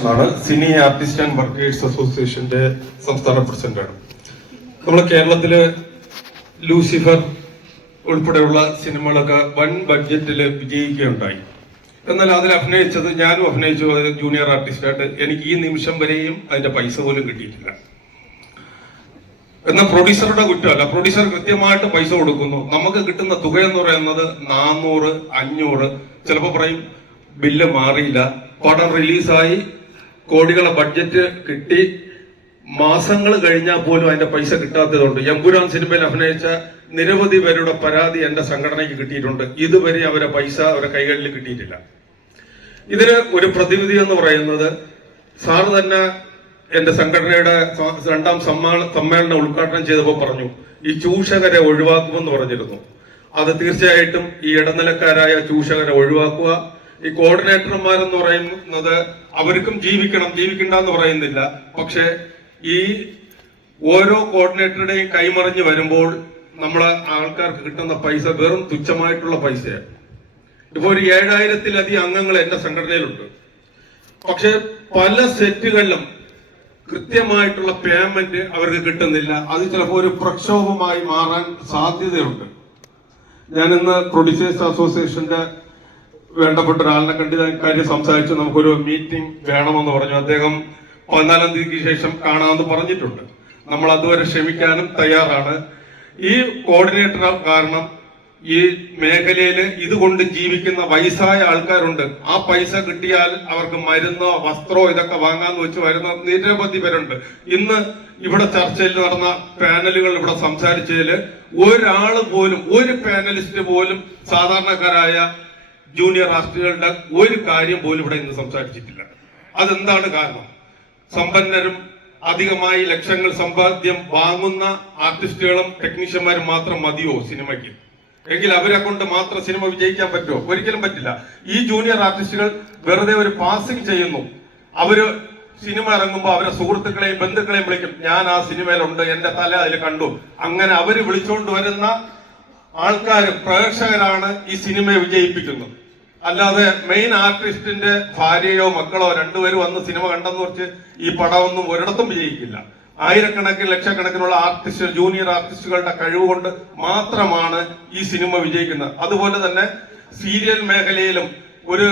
ആണ് cine artist and workers അസോസിയേഷന്റെ സംസ്ഥാന പ്രസിഡന്റാണ്. നമ്മൾ കേരളത്തിൽ ലൂസിഫർ ഉൾപ്പെടെയുള്ള സിനിമകളൊക്കെ വൺ ബഡ്ജറ്റിൽ വിജയിക്കുകയുണ്ടായി. എന്നാൽ അതിൽ അഭിനയിച്ചത് ഞാനും അഭിനയിച്ചു അത് ജൂനിയർ ആർട്ടിസ്റ്റായിട്ട് എനിക്ക് ഈ നിമിഷം വരെയും അതിന്റെ പൈസ പോലും കിട്ടിയിട്ടില്ല. എന്നാൽ പ്രൊഡ്യൂസറുടെ കുറ്റമല്ല. പ്രൊഡ്യൂസർ കൃത്യമായിട്ട് പൈസ കൊടുക്കുന്നു. നമുക്ക് കിട്ടുന്ന തുക എന്ന് പറയുന്നത് നാനൂറ് അഞ്ഞൂറ്. ചിലപ്പോൾ പറയും ബില്ല് മാറിയില്ല. പടം റിലീസായി കോടികളെ ബഡ്ജറ്റ് കിട്ടി. മാസങ്ങൾ കഴിഞ്ഞാൽ പോലും അതിന്റെ പൈസ കിട്ടാത്തതുണ്ട്. എമ്പുരാൻ സിനിമയിൽ അഭിനയിച്ച നിരവധി പേരുടെ പരാതി എന്റെ സംഘടനയ്ക്ക് കിട്ടിയിട്ടുണ്ട്. ഇതുവരെ അവരെ പൈസ അവരെ കൈകളിൽ കിട്ടിയിട്ടില്ല. ഇതിന് ഒരു പ്രതിവിധി എന്ന് പറയുന്നത് സാർ തന്നെ എന്റെ സംഘടനയുടെ രണ്ടാം സമ്മാ- സമ്മേളനം ഉദ്ഘാടനം ചെയ്തപ്പോൾ പറഞ്ഞു ഈ ചൂഷകരെ ഒഴിവാക്കുമെന്ന് പറഞ്ഞിരുന്നു. അത് തീർച്ചയായിട്ടും ഈ ഇടനിലക്കാരായ ചൂഷകരെ ഒഴിവാക്കുക ഈ കോർഡിനേറ്റർമാരെന്ന് പറയുന്നത് അവർക്കും ജീവിക്കണം ജീവിക്കണ്ട എന്ന് പറയുന്നില്ല. പക്ഷെ ഈ ഓരോ കോർഡിനേറ്ററുടെയും കൈമറിഞ്ഞ് വരുമ്പോൾ നമ്മളെ ആൾക്കാർക്ക് കിട്ടുന്ന പൈസ വെറും തുച്ഛമായിട്ടുള്ള പൈസയാണ്. ഇപ്പൊ ഒരു ഏഴായിരത്തിലധികം അംഗങ്ങൾ എന്റെ സംഘടനയിലുണ്ട്. പക്ഷെ പല സെറ്റുകളിലും കൃത്യമായിട്ടുള്ള പേയ്മെന്റ് അവർക്ക് കിട്ടുന്നില്ല. അത് ചിലപ്പോൾ ഒരു പ്രക്ഷോഭമായി മാറാൻ സാധ്യതയുണ്ട്. ഞാൻ ഇന്ന് പ്രൊഡ്യൂസേഴ്സ് അസോസിയേഷന്റെ വേണ്ടപ്പെട്ട ഒരാളിനെ കണ്ട് കാര്യം സംസാരിച്ചു നമുക്കൊരു മീറ്റിംഗ് വേണമെന്ന് പറഞ്ഞു. അദ്ദേഹം പതിനാലാം തീയതിക്ക് ശേഷം കാണാമെന്ന് പറഞ്ഞിട്ടുണ്ട്. നമ്മൾ അതുവരെ ക്ഷമിക്കാനും തയ്യാറാണ്. ഈ കോർഡിനേറ്റർ കാരണം ഈ മേഖലയിൽ ഇതുകൊണ്ട് ജീവിക്കുന്ന വയസ്സായ ആൾക്കാരുണ്ട്. ആ പൈസ കിട്ടിയാൽ അവർക്ക് മരുന്നോ വസ്ത്രോ ഇതൊക്കെ വാങ്ങാന്ന് വെച്ച് വരുന്ന നിരവധി പേരുണ്ട്. ഇന്ന് ഇവിടെ ചർച്ചയിൽ നടന്ന പാനലുകൾ ഇവിടെ സംസാരിച്ചതിൽ ഒരാൾ പോലും ഒരു പാനലിസ്റ്റ് പോലും സാധാരണക്കാരായ ജൂനിയർ ആർട്ടിസ്റ്റുകളുടെ ഒരു കാര്യം പോലും ഇവിടെ ഇന്ന് സംസാരിച്ചിട്ടില്ല. അതെന്താണ് കാരണം? സമ്പന്നരും അധികമായി ലക്ഷങ്ങൾ സമ്പാദ്യം വാങ്ങുന്ന ആർട്ടിസ്റ്റുകളും ടെക്നീഷ്യന്മാരും മാത്രം മതിയോ സിനിമയ്ക്ക്? എങ്കിൽ അവരെ കൊണ്ട് മാത്രം സിനിമ വിജയിക്കാൻ പറ്റുമോ? ഒരിക്കലും പറ്റില്ല. ഈ ജൂനിയർ ആർട്ടിസ്റ്റുകൾ വെറുതെ ഒരു പാസിംഗ് ചെയ്യുന്നു. അവർ സിനിമ ഇറങ്ങുമ്പോൾ അവരെ സുഹൃത്തുക്കളെയും ബന്ധുക്കളെയും വിളിക്കും. ഞാൻ ആ സിനിമയിലുണ്ട് എന്റെ തല അതിൽ കണ്ടു. അങ്ങനെ അവർ വിളിച്ചുകൊണ്ട് വരുന്ന ആൾക്കാർ പ്രേക്ഷകരാണ് ഈ സിനിമയെ വിജയിപ്പിക്കുന്നത്. അല്ലാതെ മെയിൻ ആർട്ടിസ്റ്റിന്റെ ഭാര്യയോ മക്കളോ രണ്ടുപേരും വന്ന് സിനിമ കണ്ടെന്ന് വെച്ച് ഈ പടമൊന്നും ഒരിടത്തും വിജയിക്കില്ല. ആയിരക്കണക്കിന് ലക്ഷക്കണക്കിനുള്ള ആർട്ടിസ്റ്റ് ജൂനിയർ ആർട്ടിസ്റ്റുകളുടെ കഴിവ് കൊണ്ട് മാത്രമാണ് ഈ സിനിമ വിജയിക്കുന്നത്. അതുപോലെ തന്നെ സീരിയൽ മേഖലയിലും ഒരു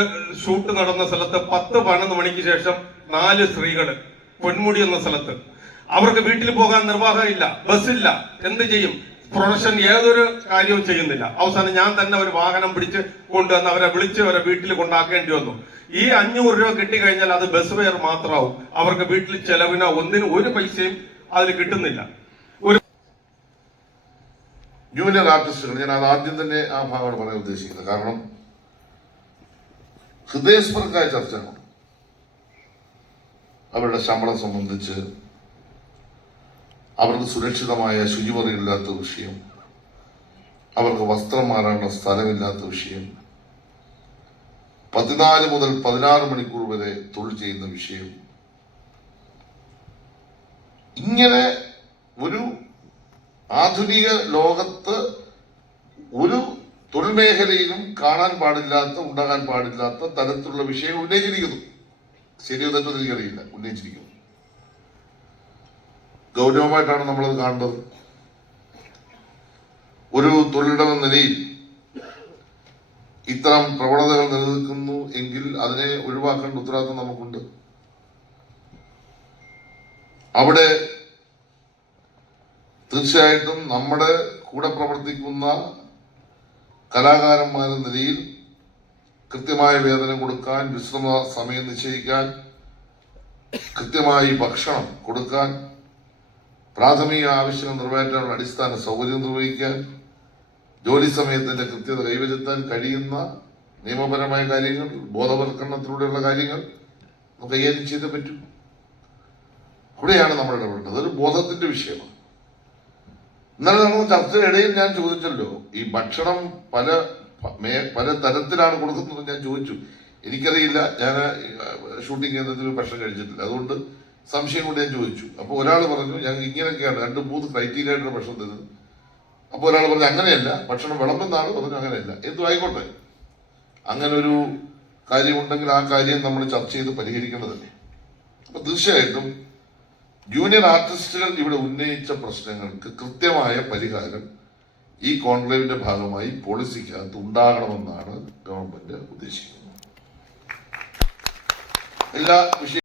ഷൂട്ട് നടന്ന സ്ഥലത്ത് പത്ത് പതിനൊന്ന് മണിക്ക് ശേഷം നാല് സ്ത്രീകൾ പൊന്മുടി എന്ന സ്ഥലത്ത്. അവർക്ക് വീട്ടിൽ പോകാൻ നിർവാഹമില്ല ബസ്സില്ല. എന്ത് ചെയ്യും? പ്രൊഡക്ഷൻ ഏതൊരു കാര്യവും ചെയ്യുന്നില്ല. അവസാനം ഞാൻ തന്നെ ഒരു വാഹനം പിടിച്ച് കൊണ്ടുവന്ന് അവരെ വിളിച്ച് അവരെ വീട്ടിൽ കൊണ്ടാക്കേണ്ടി വന്നു. ഈ അഞ്ഞൂറ് രൂപ കിട്ടിക്കഴിഞ്ഞാൽ അത് ബസ് ഫെയർ മാത്രമാവും. അവർക്ക് വീട്ടിൽ ചെലവിനോ ഒന്നിനും ഒരു പൈസയും അതിൽ കിട്ടുന്നില്ല. ഒരു ജൂനിയർ ആർട്ടിസ്റ്റുകൾ ഞാൻ അത് ആദ്യം തന്നെ ആ ഭാഗമാണ് പറയാൻ ഉദ്ദേശിക്കുന്നത്. കാരണം ഹൃദയസ്പർക്കായ ചർച്ചകൾ അവരുടെ ശമ്പളം സംബന്ധിച്ച് അവർക്ക് സുരക്ഷിതമായ ശുചിമുറിയില്ലാത്ത വിഷയം. അവർക്ക് വസ്ത്രം മാറാനുള്ള സ്ഥലമില്ലാത്ത വിഷയം. പതിനാല് മുതൽ പതിനാറ് മണിക്കൂർ വരെ തൊഴിൽ ചെയ്യുന്ന വിഷയം. ഇങ്ങനെ ഒരു ആധുനിക ലോകത്ത് ഒരു തൊഴിൽ മേഖലയിലും കാണാൻ പാടില്ലാത്ത ഉണ്ടാകാൻ പാടില്ലാത്ത തരത്തിലുള്ള വിഷയം ഉന്നയിച്ചിരിക്കുന്നു. ശരിയോ തെറ്റോ എനിക്കറിയില്ല. ഉന്നയിച്ചിരിക്കുന്നു. ഗൗരവമായിട്ടാണ് നമ്മളത് കാണേണ്ടത് ഒരു തൊഴിലിടം നിലയിൽ ഇത്തരം പ്രവണതകൾ നിലനിൽക്കുന്നു എങ്കിൽ അതിനെ ഒഴിവാക്കേണ്ട ഉത്തരവാദിത്വം നമുക്കുണ്ട്. അവിടെ തീർച്ചയായിട്ടും നമ്മുടെ കൂടെ പ്രവർത്തിക്കുന്ന കലാകാരന്മാരെന്ന നിലയിൽ കൃത്യമായ വേതനം കൊടുക്കാൻ വിശ്രമ സമയം നിശ്ചയിക്കാൻ കൃത്യമായി ഭക്ഷണം കൊടുക്കാൻ പ്രാഥമിക ആവശ്യങ്ങൾ നിറവേറ്റാനുള്ള അടിസ്ഥാന സൗകര്യം നിർവഹിക്കാൻ ജോലി സമയത്തിന്റെ കൃത്യത കൈവരുത്താൻ കഴിയുന്ന നിയമപരമായ കാര്യങ്ങൾ ബോധവൽക്കരണത്തിലൂടെയുള്ള കാര്യങ്ങൾ നമുക്ക് കൈകാര്യം ചെയ്തേ പറ്റും. അവിടെയാണ് നമ്മൾ ഇടപെടേണ്ടത് അതൊരു ബോധത്തിന്റെ വിഷയമാണ്. ഇന്നലെ നമ്മൾ ചർച്ചയുടെ ഇടയിൽ ഞാൻ ചോദിച്ചല്ലോ ഈ ഭക്ഷണം പല പല തരത്തിലാണ് കൊടുക്കുന്നത് ഞാൻ ചോദിച്ചു. എനിക്കറിയില്ല. ഞാൻ ഷൂട്ടിംഗ് കേന്ദ്രത്തിൽ ഭക്ഷണം കഴിച്ചിട്ടില്ല. അതുകൊണ്ട് സംശയം കൊണ്ട് ഞാൻ ചോദിച്ചു. അപ്പോൾ ഒരാൾ പറഞ്ഞു ഞങ്ങൾ ഇങ്ങനെയൊക്കെയാണ് രണ്ട് മൂന്ന് ക്രൈറ്റീരിയയുടെ ഭക്ഷണം തരുന്നത് അപ്പോൾ ഒരാൾ പറഞ്ഞു അങ്ങനെയല്ല ഭക്ഷണം വിളമ്പെന്നാണ് പറഞ്ഞു അങ്ങനെയല്ല. എന്തു ആയിക്കോട്ടെ. അങ്ങനെ ഒരു കാര്യമുണ്ടെങ്കിൽ ആ കാര്യം നമ്മൾ ചർച്ച ചെയ്ത് പരിഹരിക്കേണ്ടതല്ലേ. അപ്പോൾ തീർച്ചയായിട്ടും ജൂനിയർ ആർട്ടിസ്റ്റുകൾ ഇവിടെ ഉന്നയിച്ച പ്രശ്നങ്ങൾക്ക് കൃത്യമായ പരിഹാരം ഈ കോൺക്ലേവിന്റെ ഭാഗമായി പോളിസിക്കകത്ത് ഉണ്ടാകണമെന്നാണ് ഗവൺമെന്റ് ഉദ്ദേശിക്കുന്നത്. എല്ലാ വിഷയ